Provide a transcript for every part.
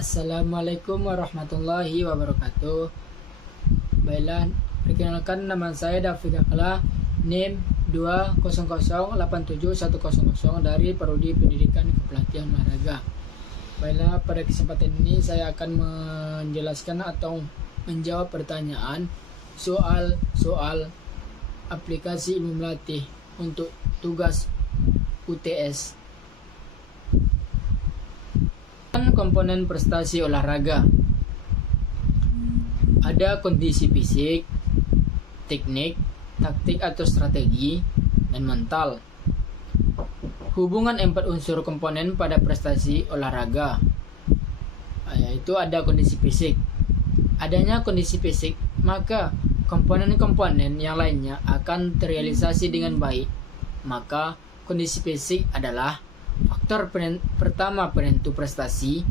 Assalamualaikum warahmatullahi wabarakatuh. Baiklah, perkenalkan nama saya David Akla, NIM 2008710 dari Prodi Pendidikan Kepelatihan Olahraga. Baiklah, pada kesempatan ini saya akan menjelaskan atau menjawab pertanyaan soal aplikasi ilmu melatih untuk tugas UTS. Komponen prestasi olahraga ada kondisi fisik, teknik, taktik atau strategi, dan mental. Hubungan 4 unsur komponen pada prestasi olahraga, yaitu ada kondisi fisik. Adanya kondisi fisik, maka komponen-komponen yang lainnya akan terrealisasi dengan baik. Maka kondisi fisik adalah faktor pertama penentu prestasi.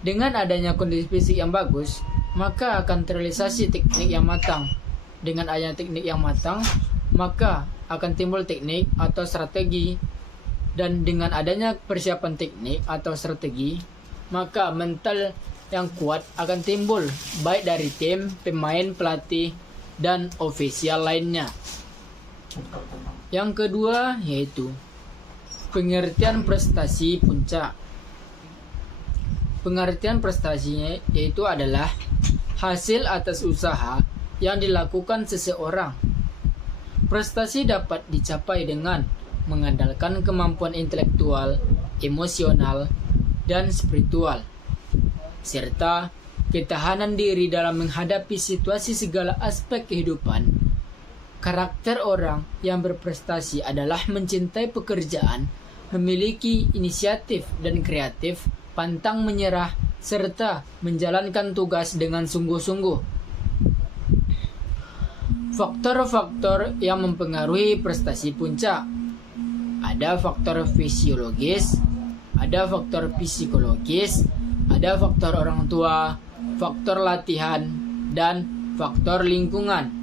Dengan adanya kondisi fisik yang bagus, maka akan terrealisasi teknik yang matang. Dengan adanya teknik yang matang, maka akan timbul teknik atau strategi. Dan dengan adanya persiapan teknik atau strategi, maka mental yang kuat akan timbul, baik dari tim, pemain, pelatih, dan ofisial lainnya. Yang kedua yaitu pengertian prestasi puncak. Pengertian prestasinya yaitu adalah hasil atas usaha yang dilakukan seseorang. Prestasi dapat dicapai dengan mengandalkan kemampuan intelektual, emosional, dan spiritual, serta ketahanan diri dalam menghadapi situasi segala aspek kehidupan. Karakter orang yang berprestasi adalah mencintai pekerjaan, memiliki inisiatif dan kreatif, pantang menyerah, serta menjalankan tugas dengan sungguh-sungguh. Faktor-faktor yang mempengaruhi prestasi puncak. Ada faktor fisiologis, ada faktor psikologis, ada faktor orang tua, faktor latihan, dan faktor lingkungan.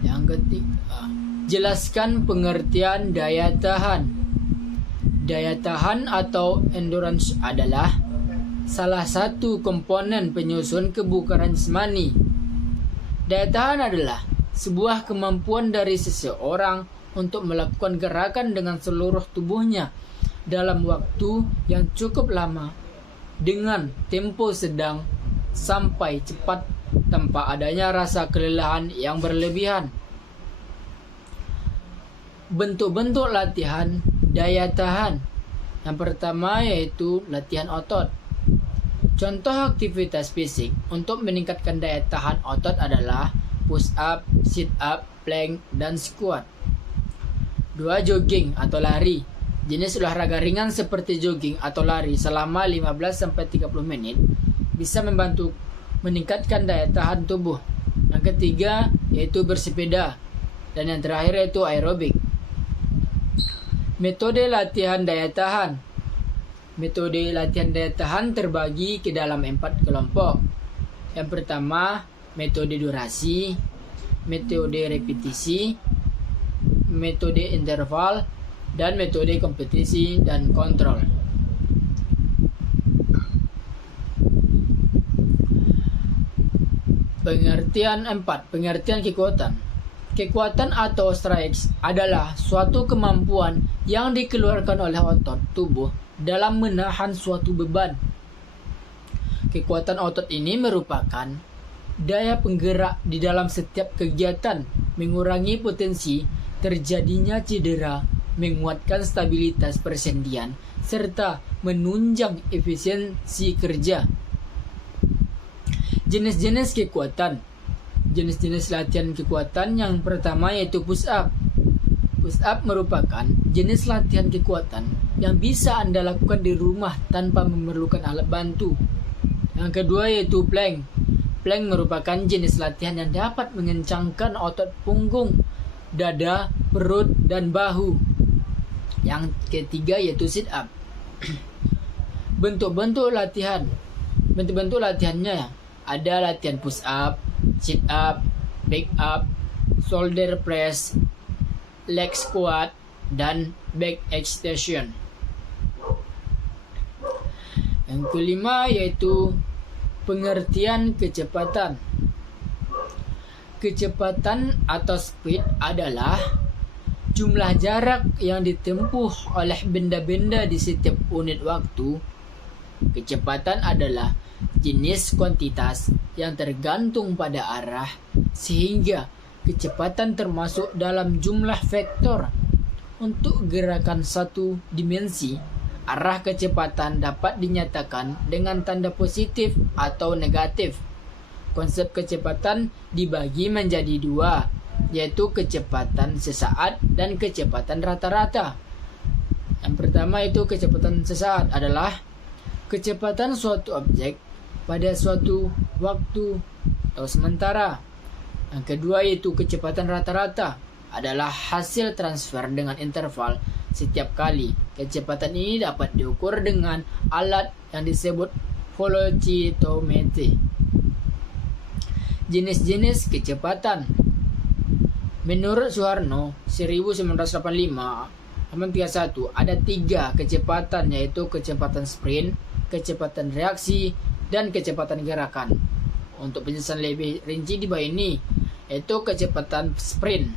Yang ketiga, jelaskan pengertian daya tahan. Daya tahan atau endurance adalah salah satu komponen penyusun kebugaran jasmani. Daya tahan adalah sebuah kemampuan dari seseorang untuk melakukan gerakan dengan seluruh tubuhnya dalam waktu yang cukup lama dengan tempo sedang sampai cepat tanpa adanya rasa kelelahan yang berlebihan. Bentuk-bentuk latihan daya tahan. Yang pertama yaitu latihan otot. Contoh aktivitas fisik untuk meningkatkan daya tahan otot adalah push up, sit up, plank, dan squat. 2. Jogging atau lari. Jenis olahraga ringan seperti jogging atau lari selama 15-30 menit bisa membantu meningkatkan daya tahan tubuh. Yang ketiga yaitu bersepeda. Dan yang terakhir yaitu aerobik. Metode latihan daya tahan. Metode latihan daya tahan terbagi ke dalam 4 kelompok. Yang pertama, metode durasi, metode repetisi, metode interval, dan metode kompetisi dan kontrol. Pengertian 4. Pengertian kekuatan. Kekuatan atau strength adalah suatu kemampuan yang dikeluarkan oleh otot tubuh dalam menahan suatu beban. Kekuatan otot ini merupakan daya penggerak di dalam setiap kegiatan, mengurangi potensi terjadinya cedera, menguatkan stabilitas persendian, serta menunjang efisiensi kerja. Jenis-jenis kekuatan. Jenis-jenis latihan kekuatan yang pertama yaitu push up. Push up merupakan jenis latihan kekuatan yang bisa Anda lakukan di rumah tanpa memerlukan alat bantu. Yang kedua yaitu plank. Plank merupakan jenis latihan yang dapat mengencangkan otot punggung, dada, perut, dan bahu. Yang ketiga yaitu sit up. Bentuk-bentuk latihan. Bentuk-bentuk latihannya ada latihan push up, sit up, back up, shoulder press, leg squat, dan back extension. Yang kelima yaitu pengertian kecepatan. Kecepatan atau speed adalah jumlah jarak yang ditempuh oleh benda-benda di setiap unit waktu. Kecepatan adalah jenis kuantitas yang tergantung pada arah, sehingga kecepatan termasuk dalam jumlah vektor. Untuk gerakan satu dimensi, arah kecepatan dapat dinyatakan dengan tanda positif atau negatif. Konsep kecepatan dibagi menjadi dua, yaitu kecepatan sesaat dan kecepatan rata-rata. Yang pertama itu kecepatan sesaat adalah kecepatan suatu objek pada suatu waktu atau sementara. Yang kedua yaitu kecepatan rata-rata adalah hasil transfer dengan interval setiap kali. Kecepatan ini dapat diukur dengan alat yang disebut velocitometer. Jenis-jenis kecepatan. Menurut Suharno 1985 halaman 31 ada 3 kecepatan, yaitu kecepatan sprint, kecepatan reaksi, dan kecepatan gerakan. Untuk penjelasan lebih rinci di bawah ini, yaitu kecepatan sprint.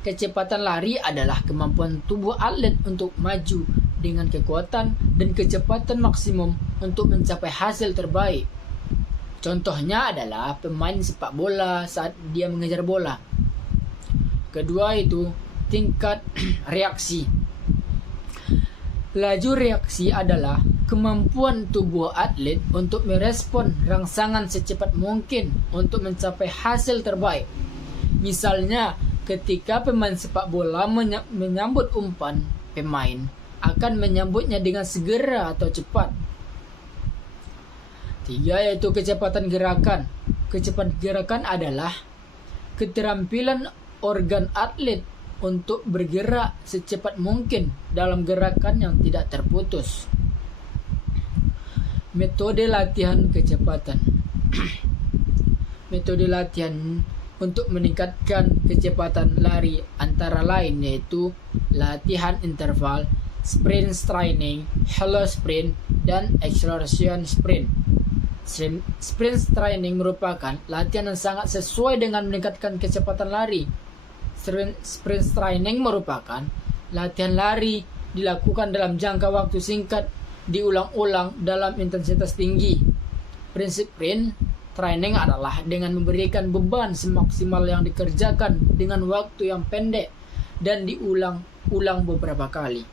Kecepatan lari adalah kemampuan tubuh atlet untuk maju dengan kekuatan dan kecepatan maksimum untuk mencapai hasil terbaik. Contohnya adalah pemain sepak bola saat dia mengejar bola. Kedua itu tingkat reaksi. Laju reaksi adalah kemampuan tubuh atlet untuk merespon rangsangan secepat mungkin untuk mencapai hasil terbaik. Misalnya, ketika pemain sepak bola menyambut umpan, pemain akan menyambutnya dengan segera atau cepat. 3 yaitu kecepatan gerakan. Kecepatan gerakan adalah keterampilan organ atlet untuk bergerak secepat mungkin dalam gerakan yang tidak terputus. Metode latihan kecepatan. Metode latihan untuk meningkatkan kecepatan lari antara lain yaitu latihan interval, sprint training, halo sprint, dan acceleration sprint. Sprint training merupakan latihan yang sangat sesuai dengan meningkatkan kecepatan lari. Sprint training merupakan latihan lari dilakukan dalam jangka waktu singkat, diulang-ulang dalam intensitas tinggi. Prinsip sprint training adalah dengan memberikan beban semaksimal yang dikerjakan dengan waktu yang pendek dan diulang-ulang beberapa kali.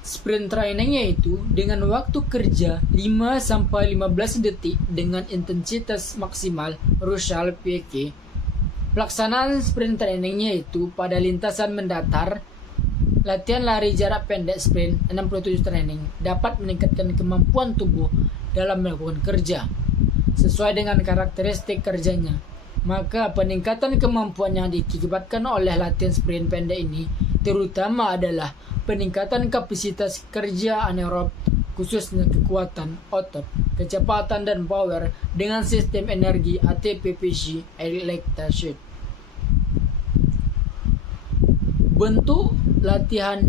Sprint training yaitu dengan waktu kerja 5-15 detik dengan intensitas maksimal Russell PK. Pelaksanaan sprint training yaitu pada lintasan mendatar. Latihan lari jarak pendek sprint 67 training dapat meningkatkan kemampuan tubuh dalam melakukan kerja sesuai dengan karakteristik kerjanya. Maka peningkatan kemampuan yang diakibatkan oleh latihan sprint pendek ini terutama adalah peningkatan kapasitas kerja anaerob, khususnya kekuatan otot, kecepatan dan power dengan sistem energi ATP-PC lactation. Bentuk latihan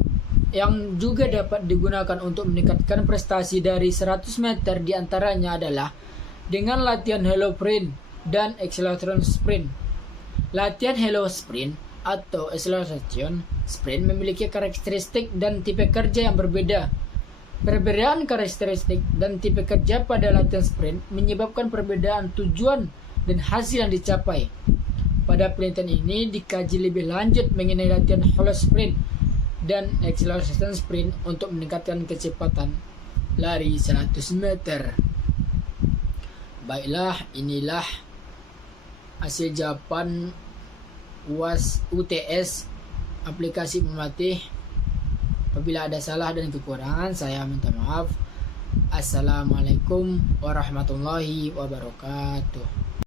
yang juga dapat digunakan untuk meningkatkan prestasi dari 100 meter diantaranya adalah dengan latihan halo sprint dan acceleration sprint. Latihan halo sprint atau acceleration sprint memiliki karakteristik dan tipe kerja yang berbeda. Perbedaan karakteristik dan tipe kerja pada latihan sprint menyebabkan perbedaan tujuan dan hasil yang dicapai. Pada penelitian ini dikaji lebih lanjut mengenai latihan halo sprint dan acceleration sprint untuk meningkatkan kecepatan lari 100 meter. Baiklah, inilah hasil jawaban UAS UTS aplikasi pelatih. Apabila ada salah dan kekurangan, saya minta maaf. Assalamualaikum warahmatullahi wabarakatuh.